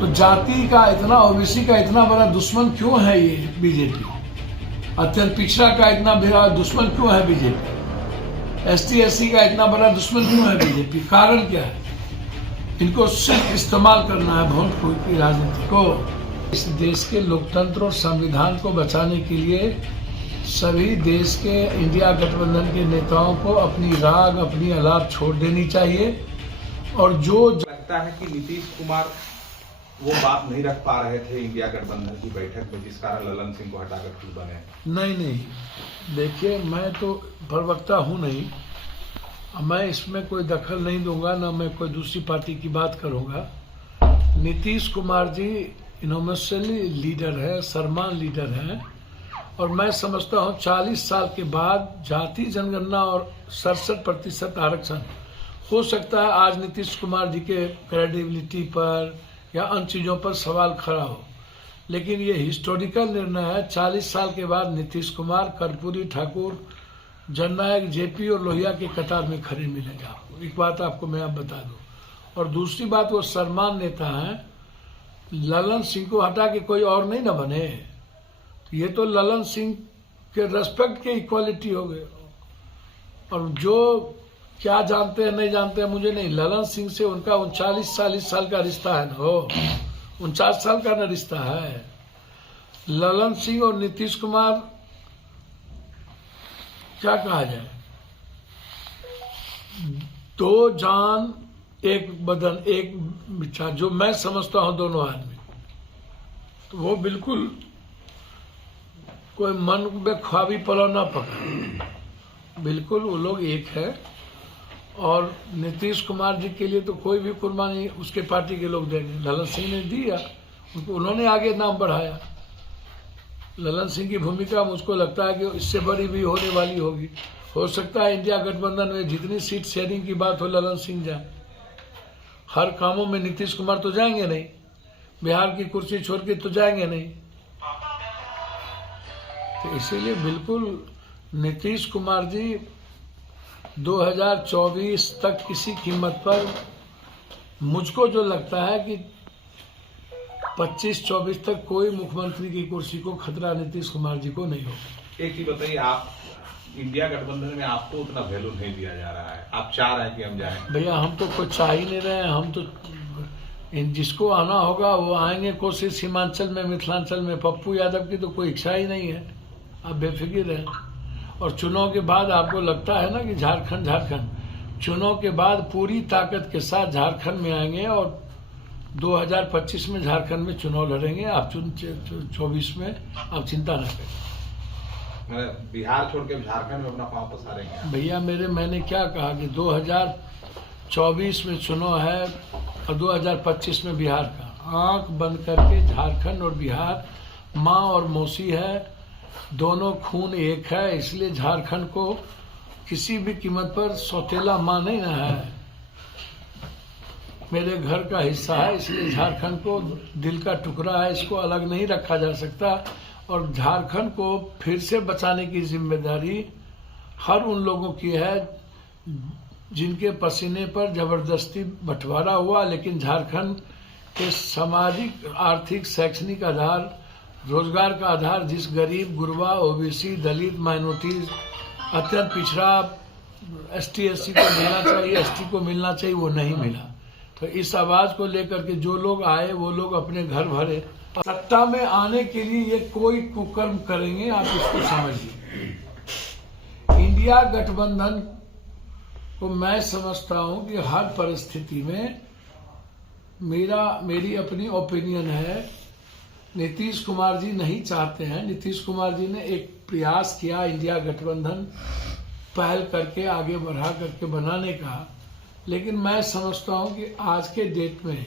तो जाति का इतना, ओबीसी का इतना बड़ा दुश्मन क्यों है ये बीजेपी? अत्यंत पिछड़ा का इतना बड़ा दुश्मन क्यों है बीजेपी? एसटी एससी का इतना बड़ा दुश्मन क्यों है बीजेपी? कारण क्या है? इनको सिर्फ इस्तेमाल करना है वोट की राजनीति को। इस देश के लोकतंत्र और संविधान को बचाने के लिए सभी देश के इंडिया गठबंधन के नेताओं को अपनी राग, अपनी औलाद छोड़ देनी चाहिए। और जो लगता है कि नीतीश कुमार वो बात नहीं रख पा रहे थे इंडिया गठबंधन की बैठक में, जिस कारण ललन सिंह को हटाकर खुद बने। नहीं, देखिए मैं तो प्रवक्ता हूं नहीं, मैं इसमें कोई दखल नहीं दूंगा, ना मैं कोई दूसरी पार्टी की बात करूंगा। नीतीश कुमार जी इनोवेशनली लीडर है, सम्मान लीडर है, और मैं समझता हूं 40 साल के बाद जाति जनगणना और 67% आरक्षण हो सकता है आज नीतीश कुमार जी के क्रेडिबिलिटी पर या अन्य चीज़ों पर सवाल खड़ा हो, लेकिन ये हिस्टोरिकल निर्णय है। 40 साल के बाद नीतीश कुमार, कर्पूरी ठाकुर, जननायक जेपी और लोहिया के कतार में खड़े मिलेंगे आपको। एक बात आपको मैं अब बता दूं, और दूसरी बात, वो सम्मान नेता हैं। ललन सिंह को हटा के कोई और नहीं ना बने, ये तो ललन सिंह के रेस्पेक्ट के इक्वालिटी हो गए। और जो क्या जानते हैं नहीं जानते हैं मुझे नहीं, ललन सिंह से उनका 39-40 साल का रिश्ता है ना, हो 49 साल का ना रिश्ता है। ललन सिंह और नीतीश कुमार, क्या कहा जाए, दो जान एक बदन एक विचार, जो मैं समझता हूं दोनों आदमी, तो वो बिल्कुल कोई मन में ख्वाबी पलो ना पकड़, बिल्कुल वो लोग एक है। और नीतीश कुमार जी के लिए तो कोई भी कुर्बानी उसके पार्टी के लोग देंगे। ललन सिंह ने दिया, उन्होंने आगे नाम बढ़ाया। ललन सिंह की भूमिका मुझको लगता है कि इससे बड़ी भी होने वाली होगी। हो सकता है इंडिया गठबंधन में जितनी सीट शेयरिंग की बात हो, ललन सिंह जाए। हर कामों में नीतीश कुमार तो जाएंगे नहीं, बिहार की कुर्सी छोड़ के तो जाएंगे नहीं, तो इसीलिए बिल्कुल नीतीश कुमार जी 2024 तक किसी कीमत पर, मुझको जो लगता है कि 25-24 तक कोई मुख्यमंत्री की कुर्सी को खतरा नीतीश कुमार जी को नहीं होगा। एक चीज बताइए, आप इंडिया गठबंधन में आपको उतना वैल्यू नहीं दिया जा रहा है, आप चाह रहे हैं कि हम जाएं। भैया हम तो कुछ चाह ही नहीं रहे हैं, हम तो जिसको आना होगा वो आएंगे। कोशिश सीमांचल में, मिथिलांचल में पप्पू यादव की तो कोई इच्छा ही नहीं है, आप बेफिक्र हैं। और चुनाव के बाद आपको लगता है ना कि झारखंड चुनाव के बाद पूरी ताकत के साथ झारखंड में आएंगे और 2025 में झारखंड में चुनाव लड़ेंगे। आप 24 में आप चिंता न करें। बिहार छोड़ के झारखंड में अपना पांव पसारेंगे भैया मैंने क्या कहा कि 2024 में चुनाव है और 2025 में बिहार का। आंख बंद करके झारखंड और बिहार माँ और मौसी है, दोनों खून एक है, इसलिए झारखंड को किसी भी कीमत पर सौतेला मां नहीं ना है, मेरे घर का हिस्सा है, इसलिए झारखंड को दिल का टुकड़ा है, इसको अलग नहीं रखा जा सकता। और झारखंड को फिर से बचाने की जिम्मेदारी हर उन लोगों की है जिनके पसीने पर जबरदस्ती बंटवारा हुआ, लेकिन झारखंड के सामाजिक, आर्थिक, शैक्षणिक आधार, रोजगार का आधार जिस गरीब, गुरबा, ओबीसी, दलित, माइनॉरिटीज, अत्यंत पिछड़ा, एसटी एससी को मिलना चाहिए, एसटी को मिलना चाहिए, वो नहीं मिला। तो इस आवाज को लेकर के जो लोग आए वो लोग अपने घर भरे। सत्ता में आने के लिए ये कोई कुकर्म करेंगे, आप इसको समझिए। इंडिया गठबंधन को मैं समझता हूं कि हर परिस्थिति में, मेरी अपनी ओपिनियन है, नीतीश कुमार जी नहीं चाहते हैं। नीतीश कुमार जी ने एक प्रयास किया इंडिया गठबंधन पहल करके, आगे बढ़ा करके बनाने का, लेकिन मैं समझता हूं कि आज के डेट में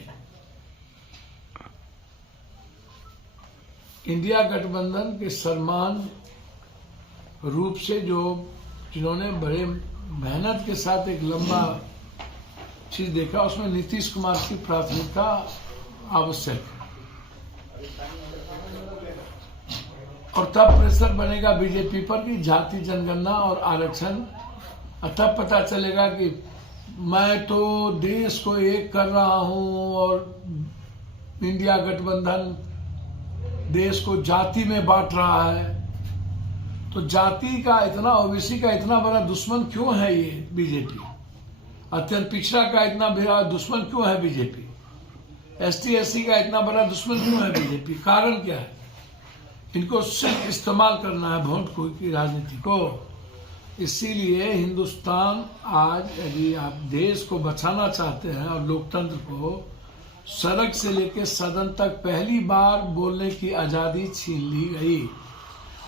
इंडिया गठबंधन के सम्मान रूप से जिन्होंने बड़े मेहनत के साथ एक लंबा चीज देखा, उसमें नीतीश कुमार की प्राथमिकता आवश्यक है। और तब प्रेशर बनेगा बीजेपी पर कि जाति जनगणना और आरक्षण, तब पता चलेगा कि मैं तो देश को एक कर रहा हूं और इंडिया गठबंधन देश को जाति में बांट रहा है। तो जाति का इतना, ओबीसी का इतना बड़ा दुश्मन क्यों है ये बीजेपी? अत्यंत पिछड़ा का इतना बड़ा दुश्मन क्यों है बीजेपी? एसटी एससी का इतना बड़ा दुश्मन क्यों है बीजेपी? कारण क्या है? इनको सिर्फ इस्तेमाल करना है वोट की राजनीति को। इसीलिए हिंदुस्तान आज, यदि आप देश को बचाना चाहते हैं और लोकतंत्र को, सड़क से लेकर सदन तक पहली बार बोलने की आजादी छीन ली गई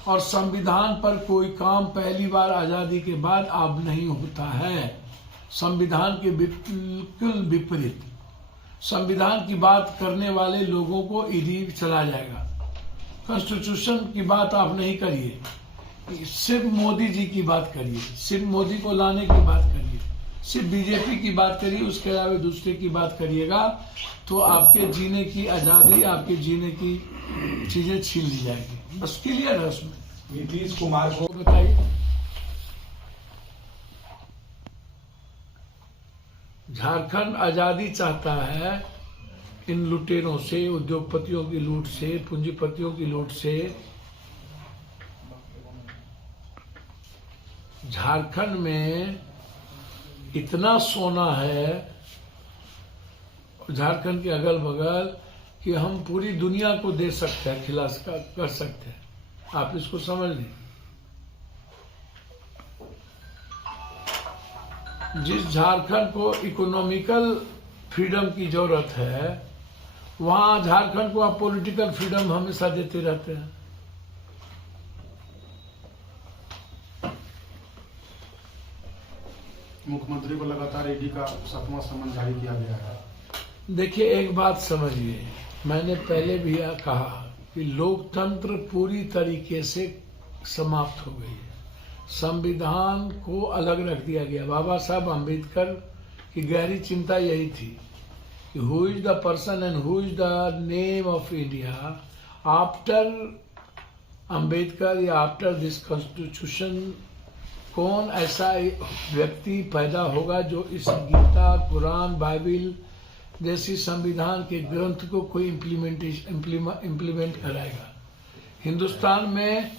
और संविधान पर कोई काम पहली बार आजादी के बाद अब नहीं होता है। संविधान के बिल्कुल विपरीत, संविधान की बात करने वाले लोगों को ईडी चला जाएगा। कॉन्स्टिट्यूशन की बात आप नहीं करिए, सिर्फ मोदी जी की बात करिए, सिर्फ मोदी को लाने की बात करिए, सिर्फ बीजेपी की बात करिए, उसके अलावा दूसरे की बात करिएगा तो आपके जीने की आजादी, आपके जीने की चीजें छीन ली जाएगी। बस क्लियर है उसमें। नीतीश कुमार को बताइए, झारखंड आजादी चाहता है इन लुटेरों से, उद्योगपतियों की लूट से, पूंजीपतियों की लूट से। झारखंड में इतना सोना है झारखंड के अगल बगल कि हम पूरी दुनिया को दे सकते हैं, खिला कर सकते हैं। आप इसको समझ लीजिए। जिस झारखंड को इकोनॉमिकल फ्रीडम की जरूरत है, वहां झारखंड को आप पॉलिटिकल फ्रीडम हमेशा देते रहते हैं। मुख्यमंत्री को लगातार ईडी का 7वां समन जारी किया गया है। देखिए, एक बात समझिए, मैंने पहले भी कहा कि लोकतंत्र पूरी तरीके से समाप्त हो गई है। संविधान को अलग रख दिया गया। बाबा साहब अम्बेडकर की गहरी चिंता यही थी कि who is the person and who is the name of India after Ambedkar या आफ्टर दिस कॉन्स्टिट्यूशन। कौन ऐसा व्यक्ति पैदा होगा जो इस गीता, कुरान, बाइबिल जैसी संविधान के ग्रंथ को कोई इम्प्लीमेंट कराएगा? हिंदुस्तान में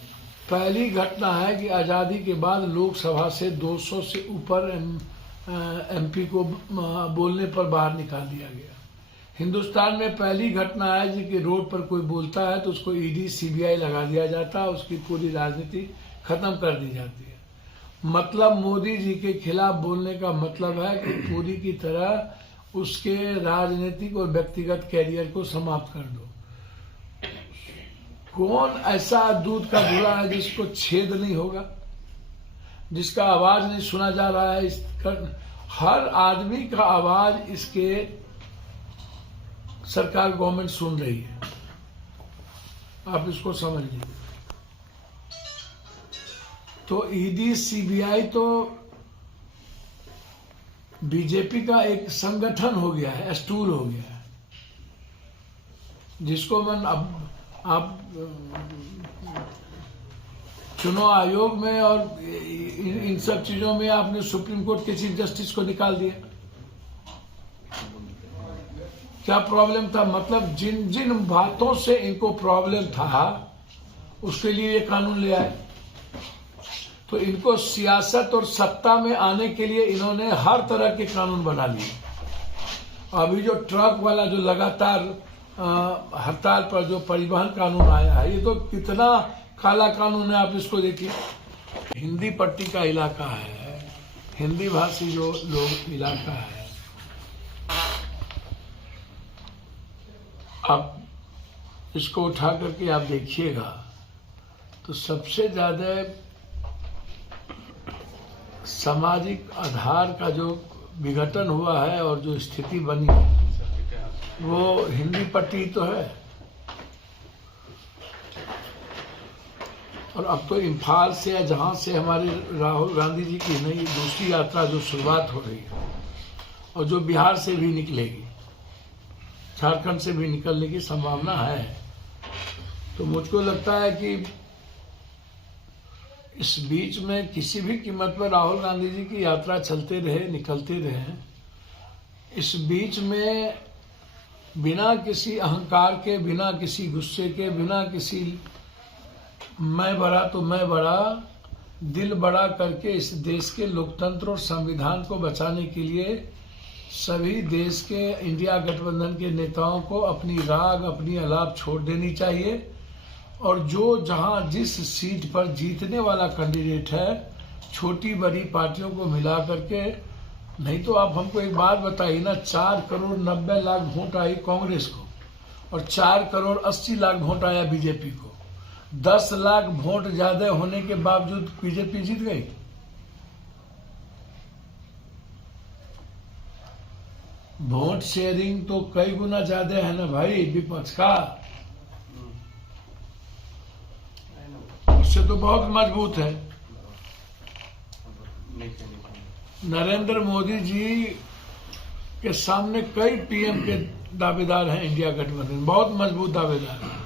पहली घटना है कि आज़ादी के बाद लोकसभा से 200 से ऊपर एमपी को बोलने पर बाहर निकाल दिया गया। हिंदुस्तान में पहली घटना है कि रोड पर कोई बोलता है तो उसको ईडी सीबीआई लगा दिया जाता है, उसकी पूरी राजनीति खत्म कर दी जाती है। मतलब मोदी जी के खिलाफ बोलने का मतलब है कि पूरी की तरह उसके राजनीतिक और व्यक्तिगत कैरियर को समाप्त कर दो। कौन ऐसा दूध का धुला है जिसको छेद नहीं होगा, जिसका आवाज नहीं सुना जा रहा है? हर आदमी का आवाज इसके सरकार, गवर्नमेंट सुन रही है। आप इसको समझ लीजिए। तो ईडी सीबीआई तो बीजेपी का एक संगठन हो गया है, स्टूल हो गया है, जिसको मन अब आप चुनाव आयोग में और इन सब चीजों में आपने सुप्रीम कोर्ट के चीफ जस्टिस को निकाल दिया। क्या प्रॉब्लम था? मतलब जिन जिन बातों से इनको प्रॉब्लम था उसके लिए ये कानून ले आए। तो इनको सियासत और सत्ता में आने के लिए इन्होंने हर तरह के कानून बना लिए। अभी जो ट्रक वाला जो लगातार हड़ताल पर जो परिवहन कानून आया है, ये तो कितना काला कानून है। आप इसको देखिए। हिंदी पट्टी का इलाका है, हिंदी भाषी जो लोग इलाका है, आप इसको उठा करके आप देखिएगा तो सबसे ज्यादा सामाजिक आधार का जो विघटन हुआ है और जो स्थिति बनी वो हिंदी पट्टी तो है। और अब तो इम्फाल से या जहां से हमारे राहुल गांधी जी की नई दूसरी यात्रा जो शुरुआत हो रही है और जो बिहार से भी निकलेगी, झारखंड से भी निकलने की संभावना है। तो मुझको लगता है कि इस बीच में किसी भी कीमत पर राहुल गांधी जी की यात्रा चलते रहे, निकलते रहे। इस बीच में बिना किसी अहंकार के, बिना किसी गुस्से के, बिना किसी मैं बड़ा तो मैं बड़ा, दिल बड़ा करके इस देश के लोकतंत्र और संविधान को बचाने के लिए सभी देश के इंडिया गठबंधन के नेताओं को अपनी राग, अपनी अलाप छोड़ देनी चाहिए। और जो जहां जिस सीट पर जीतने वाला कैंडिडेट है, छोटी बड़ी पार्टियों को मिला करके, नहीं तो आप हमको एक बात बताइए ना, 4 करोड़ 90 लाख वोट आई कांग्रेस को और 4 करोड़ 80 लाख वोट आया बीजेपी को। 10 लाख वोट ज्यादा होने के बावजूद बीजेपी जीत गई। वोट शेयरिंग तो कई गुना ज्यादा है ना भाई विपक्ष का, उससे तो बहुत मजबूत है। नरेंद्र मोदी जी के सामने कई पीएम के दावेदार हैं, इंडिया गठबंधन बहुत मजबूत दावेदार हैं,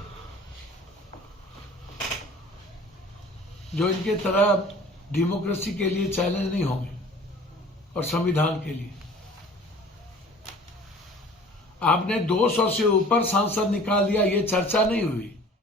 जो इनके तरह डेमोक्रेसी के लिए चैलेंज नहीं होंगे और संविधान के लिए। आपने 200 से ऊपर सांसद निकाल दिया, ये चर्चा नहीं हुई।